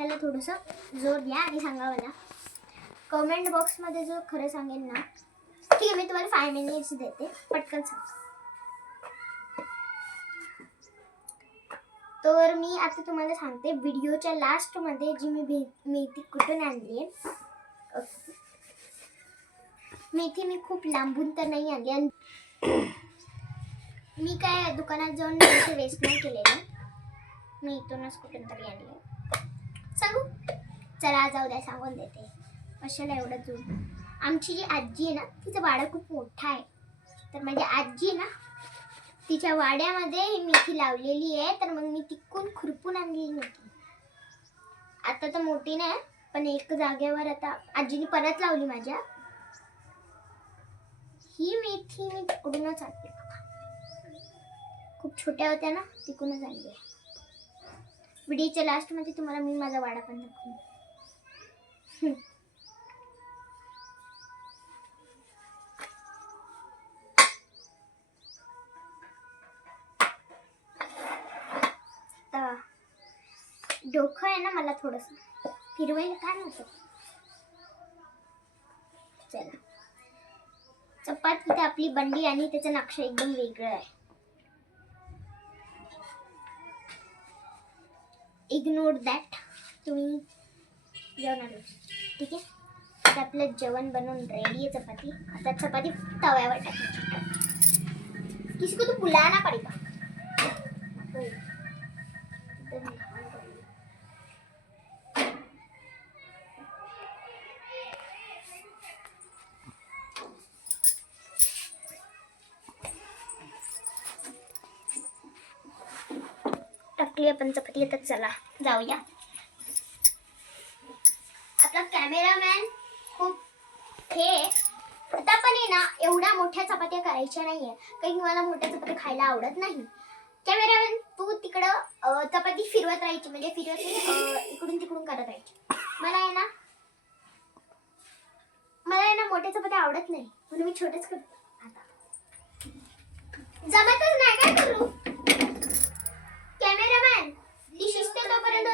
त्याला थोडंसं जोर द्या आणि सांगा मला कमेंट बॉक्समध्ये जो खरं सांगेन ना. ठीक आहे, मी तुम्हाला 5 मिनिट्स देते, पटकन सांग. तर मी आता तुम्हाला सांगते व्हिडिओच्या लास्टमध्ये जी मी मेथी कुठून आणली आहे. मेथी मी खूप लांबून तर नाही आणली आणि मी काय दुकानात जाऊन पैसे वेस्ट नाही केलेले. मी इथूनच कुठून तरी आणली. सांगू? चला जाऊ द्या, सांगून देते. कशाला एवढं दूर. आमची जी आजी आहे ना तिचं वाडा खूप मोठा आहे. तर माझी आजी ना तिच्या वाड्यामध्ये ही मेथी लावलेली आहे. तर मग मी तिकून खुरपून आणलेली मेथी. आता तर मोठी नाही पण एक जागेवर आता आजीने परत लावली माझ्या. ही मेथी मी तिकडूनच आणली. खूप छोट्या होत्या ना, तिकडूनच आणली. व्हिडिओच्या लास्टमध्ये तुम्हाला मी माझा वाडा पण दाखवू. डोकं आहे ना मला थोडंसं फिरवायला काय नव्हतं. चला, चपाती तर आपली बंडी आणि त्याचं नक्षी एकदम वेगळं आहे. Ignore that. तुम्ही जेवण आलो, ठीक आहे. आता आपलं जेवण बनवून रेडी आहे. चपाती आता चपाती तव्यावर टाकायची. किसी को तो बुलाना पड़ेगा. टाकली आपण चपाती. आता चला जाऊया. आपला कॅमेरामॅन खूप हे आता पण आहे ना एवढ्या मोठ्या चपात्या करायच्या नाहीये कारण मला मोठ्या चपात्या खायला आवडत नाही. कॅमेरामॅन तू तिकडं चपाती फिरवत राहायची, म्हणजे फिरवत इकडून तिकडून करत राहायची. मला आहे ना मोठ्या चपात्या आवडत नाही म्हणून मी छोटेच करते. आता जमतच नाही काय करू. कॅमेरामॅन ती शिस्त तोपर्यंत